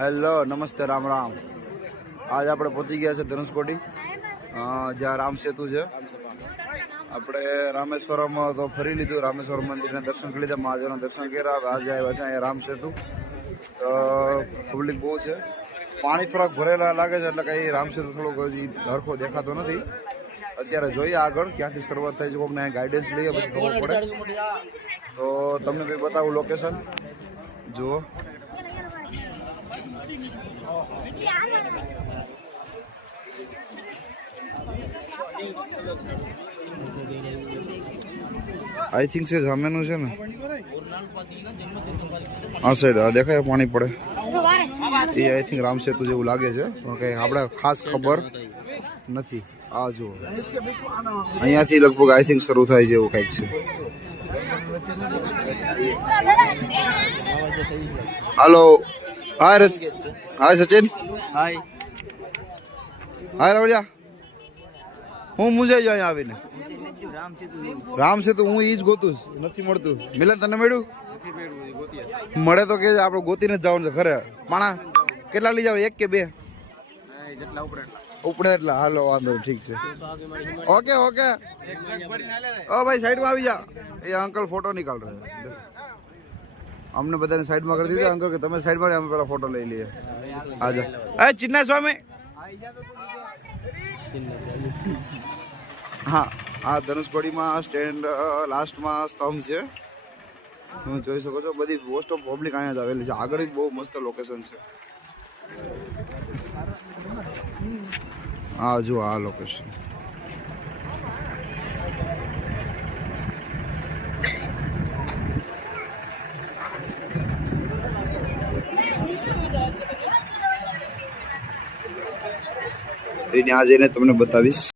Hello, નમસ્તે, રામ રામ. આજ આપણે પહોંચી ગયા છે ધનુષકોટી, જ્યાં રામ સેતુ છે. આપણે રામેશ્વરમ તો ફરી લીધું, રામેશ્વરમ મંદિરના દર્શન કરી લીધા, મહાદેવના દર્શન કર્યા. આજે આવ્યા છે અહીંયા રામ સેતુ. પબ્લિક બહુ છે, પાણી થોડાક ભરેલા લાગે છે, એટલે કંઈ રામ સેતુ થોડોક હજી હરખો દેખાતો નથી. અત્યારે જોઈએ આગળ ક્યાંથી શરૂઆત થાય છે, કોઈને ગાઈડન્સ લઈએ પછી ખબર પડે. તો તમને કંઈ બતાવું લોકેશન જુઓ. આઈ થિંક છે જામેનું છે ને, આ સાઈડ દેખાય પાણી પડે એ આઈ થિંક રામ સેતુ જેવું લાગે છે, પણ કંઈ આપણે ખાસ ખબર નથી. આ જુઓ, અહીંયાથી લગભગ આઈ થિંક શરૂ થાય છે એવું કંઈક છે. હાલો, હાય હાય સચિન, હાય હાય રાવલિયા. હું મુંજાઈ ગયો અહીંયા આવીને. રામ સેતુ હું ઈ જ ગોતું, નથી મળતું. મિલન તને મળ્યું? મળે તો કે આપણે ગોતીને જ જવાનું છે ઘરે. માણા કેટલા લઈ જાવ, એક કે બે? ઉપડે એટલા. હાલો, વાંધો ઠીક છે. Okay okay. ઓ ભાઈ સાઈડમાં આવી જા. એ અંકલ ફોટો નિકાલ રહે. અમને બધાને સાઈડમાં કરી દીધા અંકલ કે તમે સાઈડમાં, અમે પેલા ફોટો લઈ લઈએ. આજા. એ ચિન્ના સ્વામી. હા, આ ધનુષકોડીમાં સ્ટેન્ડ લાસ્ટમાં સ્તંભ છે, તમે જોઈ શકો છો. બધી મોસ્ટ ઓફ પબ્લિક અહીંયા જ આવેલી છે. આગળ બહુ મસ્ત લોકેશન છે. હા જો આ લોકેશન. ત્યાં જઈને તમને બતાવીશ.